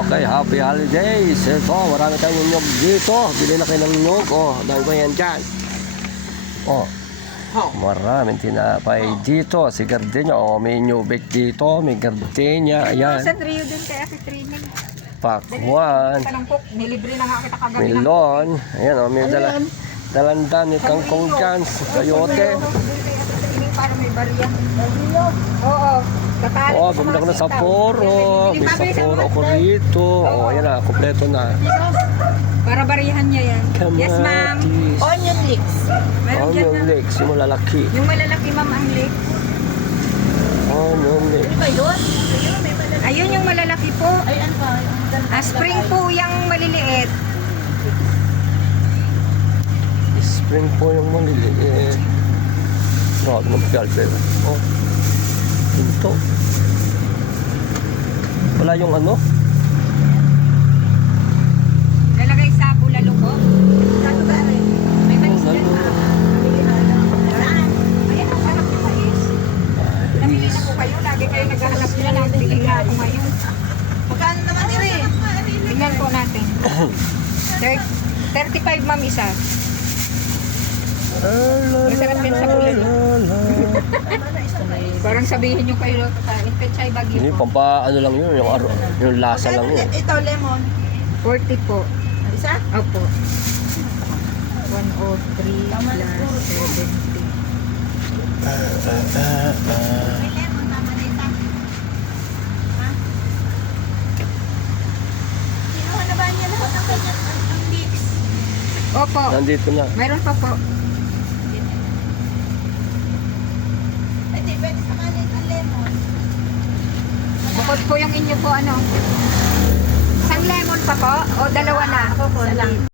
Okay, happy holidays. Ito, marami tayong nyog dito. Bili na kayo ng nyog. Oh, dahil ba yan dyan? Oh, maraming tinapay dito. Si Gardenia. Oh, may nyubik dito. May Gardenia. Ayan. Sa Rio din kaya si Trini. Pakwan. Nilibre na nga kita kagabi. Melon. Ayan, oh, may dalandan ni kangkong dyan. Sayote. Para may bariya. Oo. Oh, bumili ako ng saporo. May saporo ako rito. Oh, ayan na. Kompleto na. Para bariyahan niya yan. Yes, ma'am. Kamatis. Onion leeks. Meron dyan Onion na. leeks. Yung malalaki. Yung malalaki, ma'am, ang leeks. Onion leeks. Ano ba yun? Ayun yung malalaki po. Ay, ano ba? Spring po yung maliliit. Spring po yung maliliit. Grabe ng galbel. Oh. Pinto. Wala yung ano? Lalagay sa bulalo ko. Sato ba rin? May mais dyan, ma'am. Saan? Ayan, ang sarap ng mais. Namili na po kayo. Lagi kayo naghahanap nila. Nagbili nga ako ngayon. Magkano naman nila eh? Tingnan po natin. 35, ma'am, isa. Masarap din sa bulalo. Parang sabihin nyo kayo, pechay bagyo Hindi, po. pampa ano lang yun, yung lasa lang yun. Ito, lemon. 40 po. Isa? Opo. 103 plus 70. May lemon naman ito. Ha? Kinuha na ba niya lahat ang kanyang ang mix? Opo. Nandito na. Mayroon pa po. Ay, di, pwede sa kanin ang lemon. Bukod po yung inyo po ano. Isang lemon pa po o dalawa na? Ako po lang.